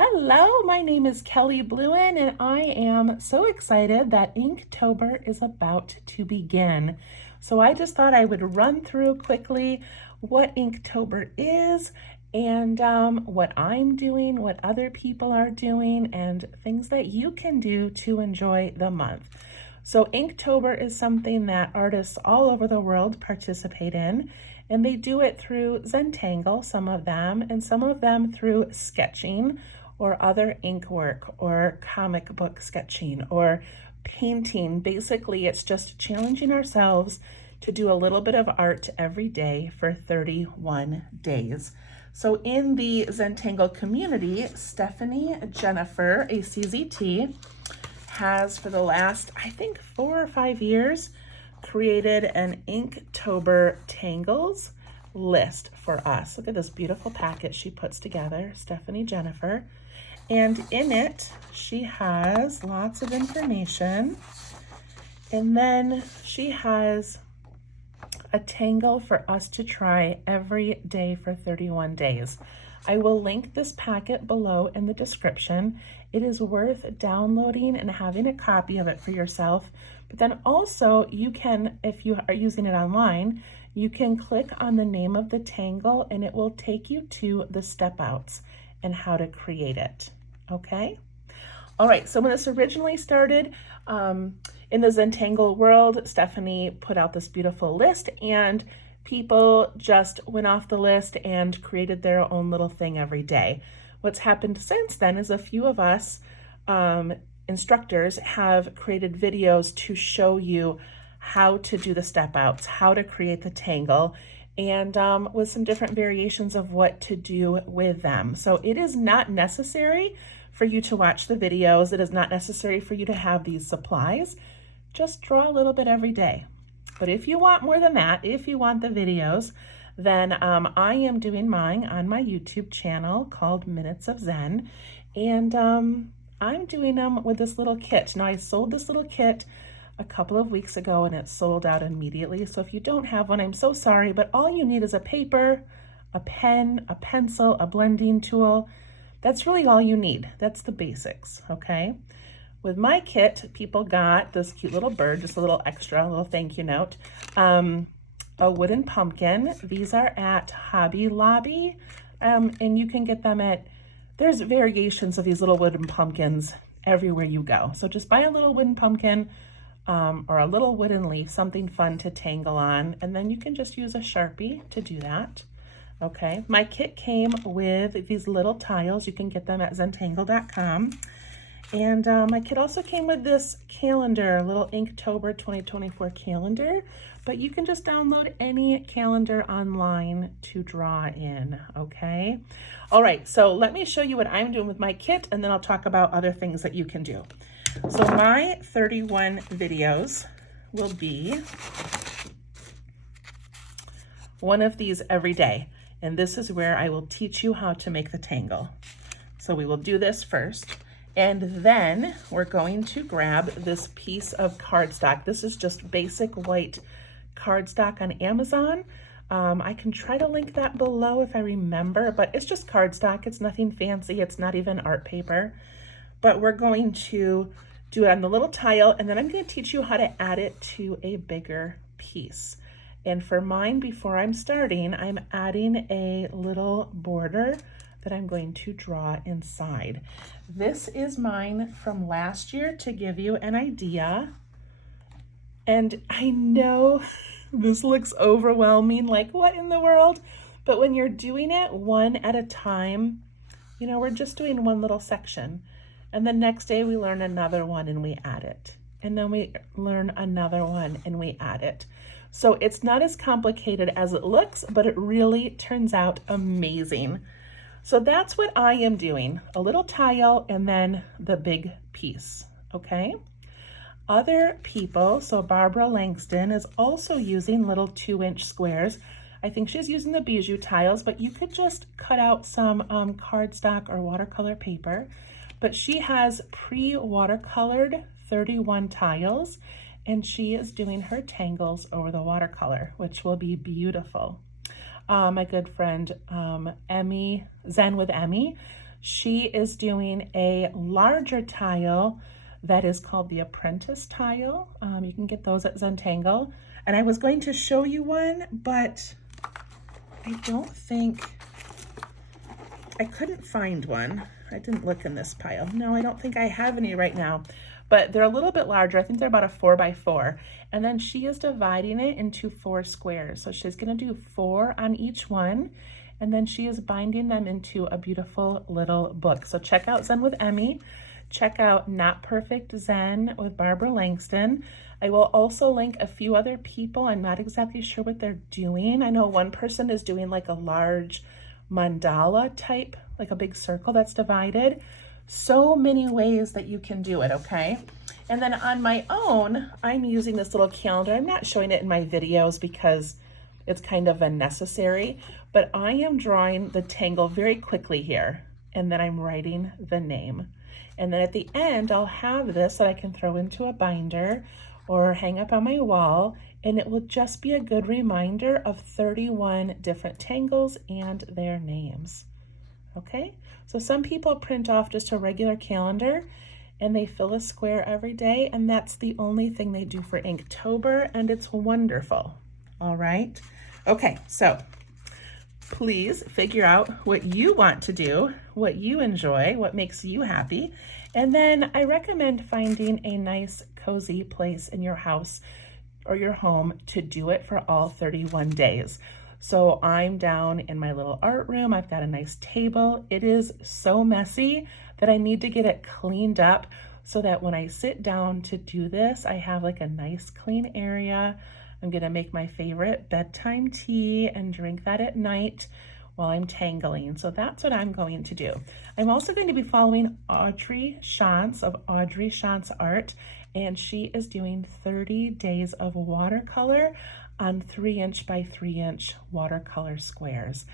Hello, my name is Kelly Bluen, and I am so excited that Inktober is about to begin. So I just thought I would run through quickly what Inktober is and what I'm doing, what other people are doing, and things that you can do to enjoy the month. So Inktober is something that artists all over the world participate in, and they do it through Tangle, some of them, and some of them through sketching or other ink work or comic book sketching or painting. Basically, it's just challenging ourselves to do a little bit of art every day for 31 days. So in the Zentangle community, Stephanie Jennifer, a CZT, has for the last, I think, 4 or 5 years, created an Inktober tangles list for us. Look at this beautiful packet she puts together, Stephanie Jennifer. And in it, she has lots of information. And then she has a tangle for us to try every day for 31 days. I will link this packet below in the description. It is worth downloading and having a copy of it for yourself. But then also you can, if you are using it online, you can click on the name of the tangle and it will take you to the step outs and how to create it, okay? All right, so when this originally started, in the Zentangle world, Stephanie put out this beautiful list and people just went off the list and created their own little thing every day. What's happened since then is a few of us instructors have created videos to show you how to do the step outs, how to create the tangle, and with some different variations of what to do with them. So it is not necessary for you to watch the videos. It is not necessary for you to have these supplies. Just draw a little bit every day. But if you want more than that, if you want the videos, then I am doing mine on my YouTube channel called Minutes of Zen. And I'm doing them with this little kit. Now I sold this little kit a couple of weeks ago and it sold out immediately. So if you don't have one, I'm so sorry, but all you need is a paper, a pen, a pencil, a blending tool. That's really all you need. That's the basics, okay? With my kit, people got this cute little bird, just a little extra, a little thank you note, a wooden pumpkin. These are at Hobby Lobby, and you can get them at, there's variations of these little wooden pumpkins everywhere you go. So just buy a little wooden pumpkin or a little wooden leaf, something fun to tangle on, and then you can just use a Sharpie to do that. Okay, my kit came with these little tiles. You can get them at zentangle.com. And my kit also came with this calendar, a little Inktober 2024 calendar, but you can just download any calendar online to draw in, okay? All right, so let me show you what I'm doing with my kit, and then I'll talk about other things that you can do. So my 31 videos will be one of these every day, and this is where I will teach you how to make the tangle. So we will do this first. And then we're going to grab this piece of cardstock. This is just basic white cardstock on Amazon. I can try to link that below if I remember, but it's just cardstock. It's nothing fancy. It's not even art paper. But we're going to do it on the little tile, and then I'm going to teach you how to add it to a bigger piece. And for mine, before I'm starting, I'm adding a little border that I'm going to draw inside. This is mine from last year to give you an idea. And I know this looks overwhelming, like what in the world? But when you're doing it one at a time, you know, we're just doing one little section. And the next day we learn another one and we add it. And then we learn another one and we add it. So it's not as complicated as it looks, but it really turns out amazing. So that's what I am doing, a little tile and then the big piece, okay? Other people, so Barbara Langston is also using little 2-inch squares. I think she's using the bijou tiles, but you could just cut out some cardstock or watercolor paper. But she has pre-watercolored 31 tiles, and she is doing her tangles over the watercolor, which will be beautiful. My good friend Emmy, Zen with Emmy, She is doing a larger tile that is called the apprentice tile. You can get those at Tangle. And I was going to show you one, but I don't think, I couldn't find one. I didn't look in this pile. No, I don't think I have any right now, but they're a little bit larger. I think they're about a 4x4. And then she is dividing it into 4 squares. So she's gonna do 4 on each one. And then she is binding them into a beautiful little book. So check out Zen with Emmy. Check out Not Perfect Zen with Barbara Langston. I will also link a few other people. I'm not exactly sure what they're doing. I know one person is doing like a large mandala type, like a big circle that's divided. So many ways that you can do it, okay? And then on my own, I'm using this little calendar. I'm not showing it in my videos because it's kind of unnecessary, but I am drawing the tangle very quickly here, and then I'm writing the name. And then at the end, I'll have this that I can throw into a binder or hang up on my wall, and it will just be a good reminder of 31 different tangles and their names. Okay, so some people print off just a regular calendar and they fill a square every day, and that's the only thing they do for Inktober, and it's wonderful. All right, okay, so please figure out what you want to do, what you enjoy, what makes you happy, and then I recommend finding a nice cozy place in your house or your home to do it for all 31 days. So I'm down in my little art room. I've got a nice table. It is so messy that I need to get it cleaned up so that when I sit down to do this, I have like a nice clean area. I'm gonna make my favorite bedtime tea and drink that at night while I'm tangling. So that's what I'm going to do. I'm also going to be following Audrey Shantz of Audrey Shantz Art, and she is doing 30 days of watercolor on 3" by 3" watercolor squares.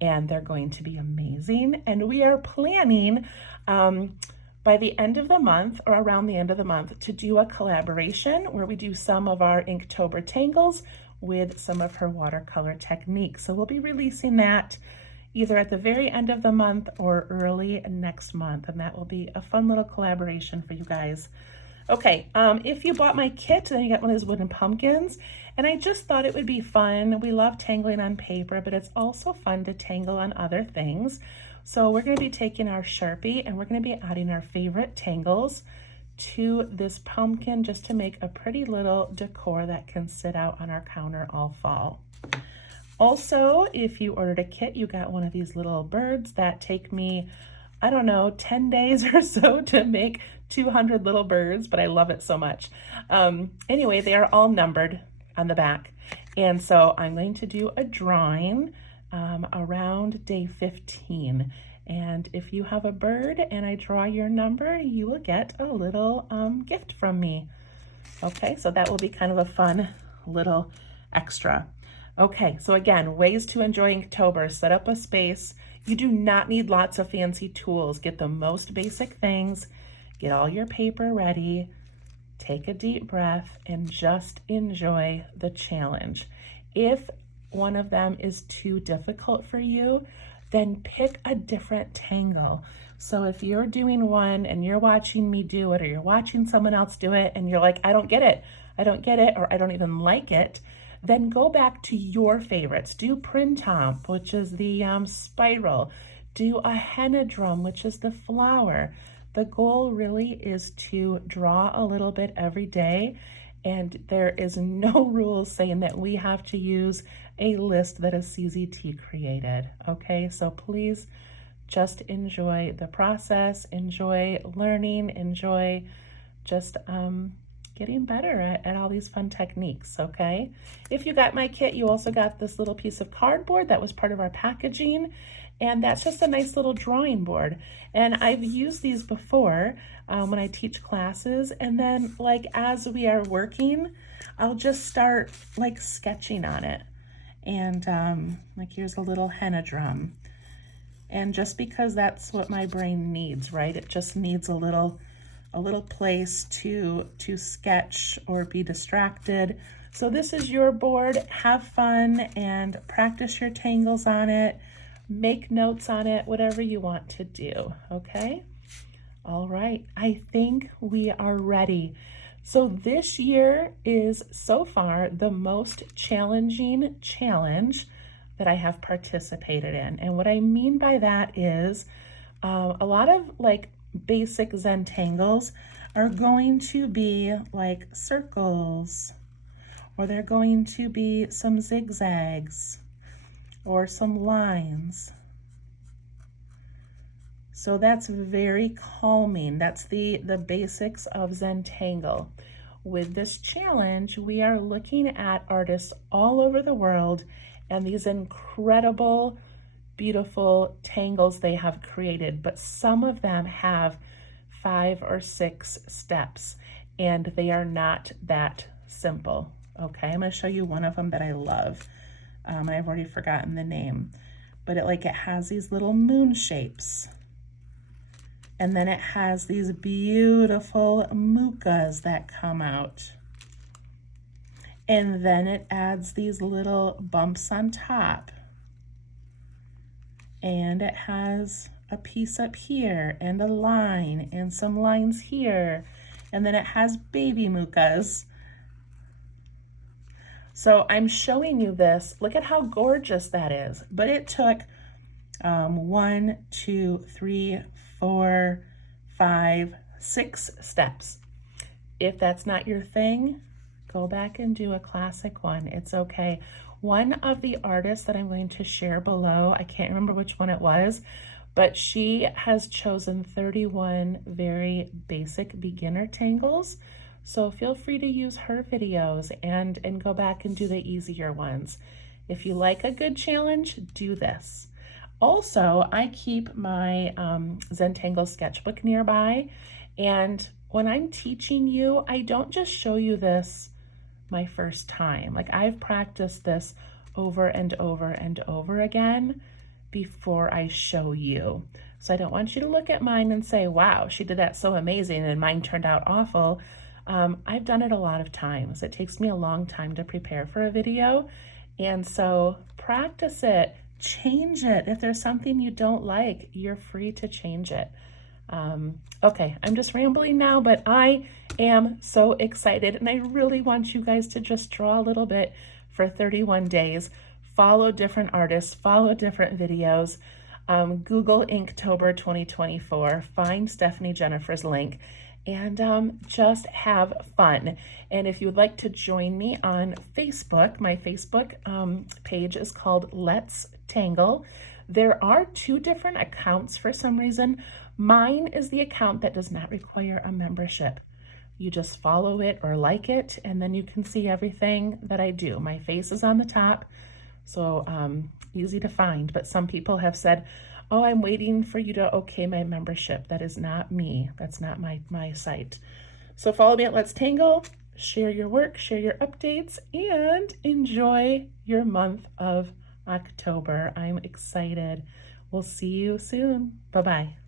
And they're going to be amazing. And we are planning by the end of the month or around the end of the month to do a collaboration where we do some of our Inktober tangles with some of her watercolor techniques. So we'll be releasing that either at the very end of the month or early next month. And that will be a fun little collaboration for you guys. Okay, if you bought my kit, then you get one of these wooden pumpkins. And I just thought it would be fun. We love tangling on paper, but it's also fun to tangle on other things. So we're going to be taking our Sharpie and we're going to be adding our favorite tangles to this pumpkin just to make a pretty little decor that can sit out on our counter all fall. Also, if you ordered a kit, you got one of these little birds that take me, I don't know, 10 days or so to make 200 little birds, but I love it so much. Anyway, they are all numbered on the back. And so I'm going to do a drawing around day 15. And if you have a bird and I draw your number, you will get a little gift from me. Okay, so that will be kind of a fun little extra. Okay, so again, ways to enjoy Inktober. Set up a space. You do not need lots of fancy tools. Get the most basic things. Get all your paper ready. Take a deep breath and just enjoy the challenge. If one of them is too difficult for you, then pick a different tangle. So if you're doing one and you're watching me do it, or you're watching someone else do it and you're like, I don't get it, or I don't even like it, then go back to your favorites. Do printemps, which is the spiral. Do a henna drum, which is the flower. The goal really is to draw a little bit every day, and there is no rules saying that we have to use a list that a CZT created, okay? So please just enjoy the process, enjoy learning, enjoy just getting better at all these fun techniques, okay? If you got my kit, you also got this little piece of cardboard that was part of our packaging, and that's just a nice little drawing board. And I've used these before when I teach classes, and then like as we are working, I'll just start like sketching on it. And like here's a little henna drum. And just because that's what my brain needs, right? It just needs a little place to sketch or be distracted. So this is your board. Have fun and practice your tangles on it. make notes on it, whatever you want to do, okay? All right, I think we are ready. So this year is so far the most challenging challenge that I have participated in. And what I mean by that is a lot of like basic Zentangles are going to be like circles, or they're going to be some zigzags or some lines. So that's very calming. That's the basics of Zentangle. With this challenge, we are looking at artists all over the world and these incredible, beautiful tangles they have created, but some of them have 5 or 6 steps, and they are not that simple. Okay, I'm gonna show you one of them that I love. And I've already forgotten the name, but it has these little moon shapes. And then it has these beautiful mucas that come out. And then it adds these little bumps on top. And it has a piece up here and a line and some lines here. And then it has baby mucas. So I'm showing you this. Look at how gorgeous that is. But it took 1, 2, 3, 4, 5, 6 steps. If that's not your thing, go back and do a classic one. It's okay. One of the artists that I'm going to share below, I can't remember which one it was, but she has chosen 31 very basic beginner tangles. So feel free to use her videos and go back and do the easier ones. If you like a good challenge, do this. Also, I keep my Zentangle sketchbook nearby, and when I'm teaching you, I don't just show you this my first time. Like, I've practiced this over and over and over again before I show you. So I don't want you to look at mine and say, wow, she did that so amazing and mine turned out awful. I've done it a lot of times. It takes me a long time to prepare for a video, and so practice it. Change it. If there's something you don't like, you're free to change it. Okay, I'm just rambling now, but I am so excited, and I really want you guys to just draw a little bit for 31 days. Follow different artists, follow different videos. Google Inktober 2024, find Stephanie Jennifer's link, and just have fun. And if you would like to join me on Facebook, my Facebook page is called Let's Tangle. There are 2 different accounts for some reason. Mine is the account that does not require a membership. You just follow it or like it, and then you can see everything that I do. My face is on the top, so easy to find. But some people have said, oh, I'm waiting for you to okay my membership. That is not me. That's not my site. So follow me at Let's Tangle, share your work, share your updates, and enjoy your month of October. I'm excited. We'll see you soon. Bye-bye.